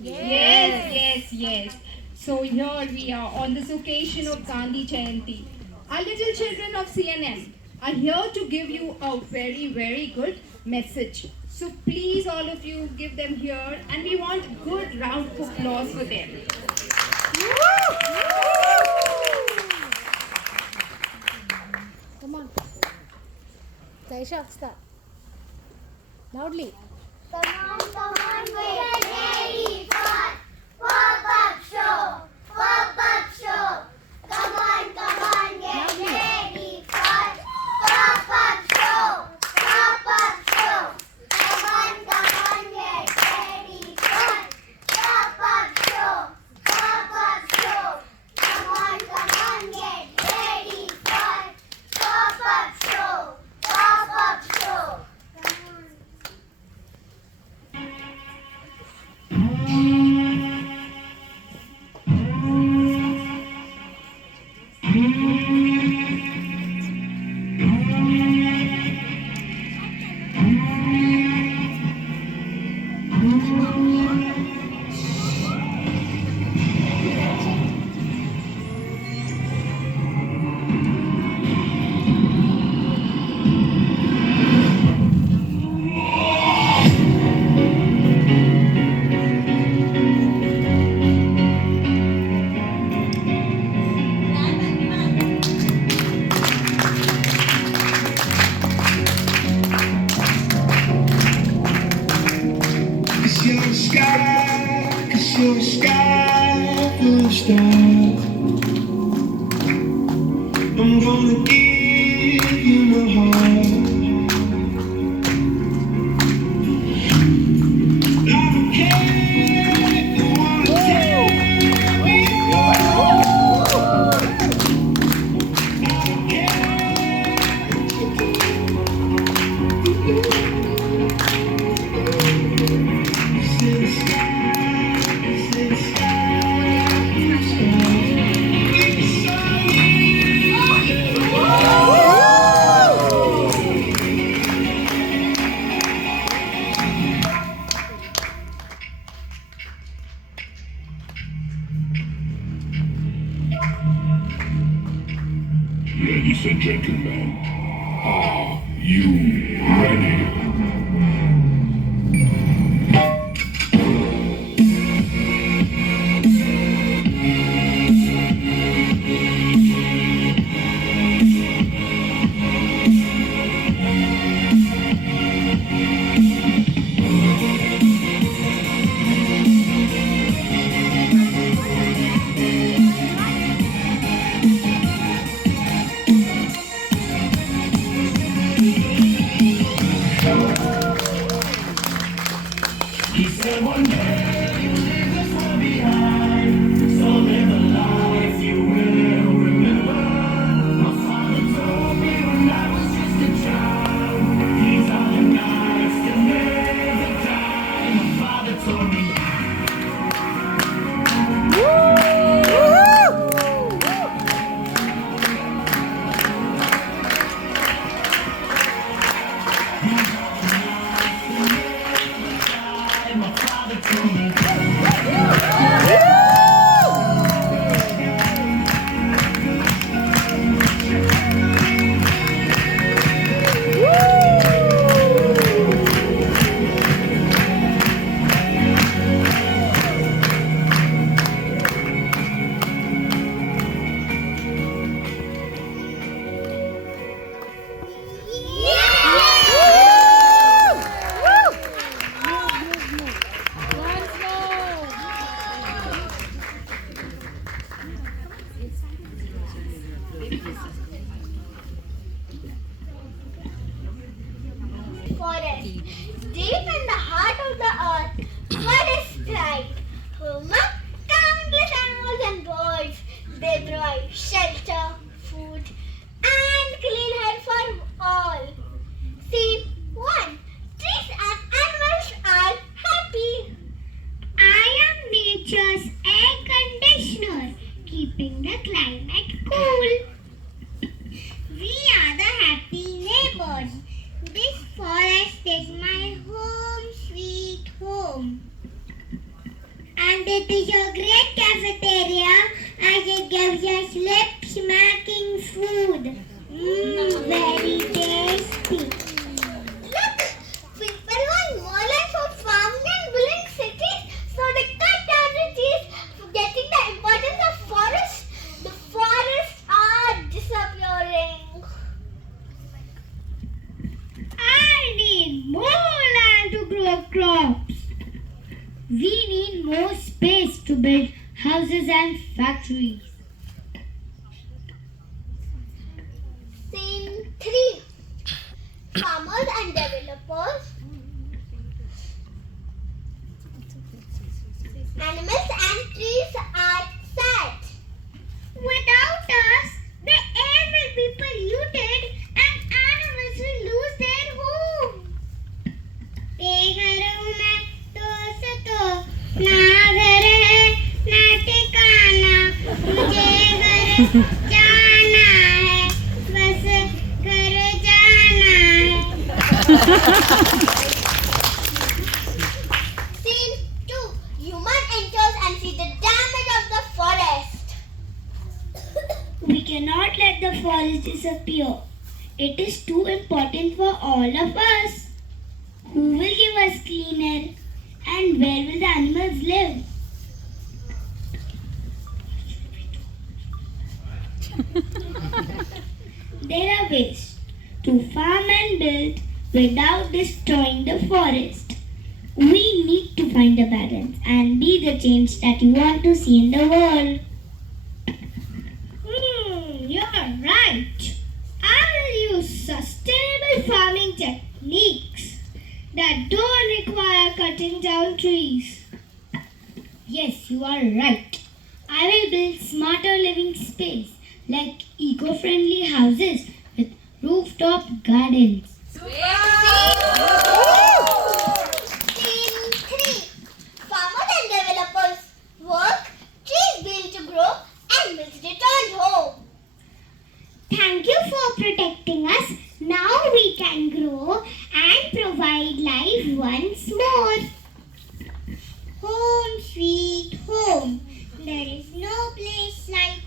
Yes. So here we are on this occasion of Gandhi Jayanti. Our little children of CNM are here to give you a very good message. So please all of you give them here and we want good round of applause for them. Come on. Taisha, start. Loudly. Come on, we are ready for pop-up show, pop-up show. Come on, get ready for pop-up show, pop-up show. Come on, get ready for pop-up show, pop-up show. Come on, get ready for pop-up show, pop-up show. It's your sky full of stars. I'm gonna give you my heart. I don't care if you wanna take me apart. I don't care what you do. It's in the sky, it's in the sky, it's Ladies and gentlemen, are you ready? He said one day you leave this world behind, so live a life you will remember. My father told me when I was just a child, these are the nights that never die. My father told me. My father told me. Forest. Deep in the heart of the earth, forests thrive. Among countless animals and birds, they provide shelter, food, and clean air for all. See, one, trees and animals are happy. I am nature's air conditioner, keeping the climate cool. We are the happy neighbors. This forest is my home, sweet home. it is your great cafeteria as it gives us lip-smacking food. Very tasty. Look, people want more land for farming and building cities, so they cut down the trees, forgetting the importance of forests. The forests are disappearing. I need more land to grow crops. We need more space to build houses and factories. Scene 3. Farmers and developers. Animals and trees are sad. Without us, the air will be polluted and animals will lose their home. बेघर हूँ मैं तो ना घर है ना ठिकाना मुझे घर जाना है बस घर जाना है. Scene 2. Human enters and sees the damage of the forest. We cannot let the forest disappear. It is too important for all of us. Who will give us clean air? And where will the animals live? There are ways to farm and build without destroying the forest. We need to find a balance and be the change that you want to see in the world. You're right. I will use sustainable farming techniques that don't require cutting down trees. Yes, you are right. I will build smarter living space like eco-friendly houses with rooftop gardens. Scene 3. Farmers and developers work, trees build to grow, and mills return home. Thank you for protecting us. Now we can grow and provide life once more. Home sweet home. There is no place like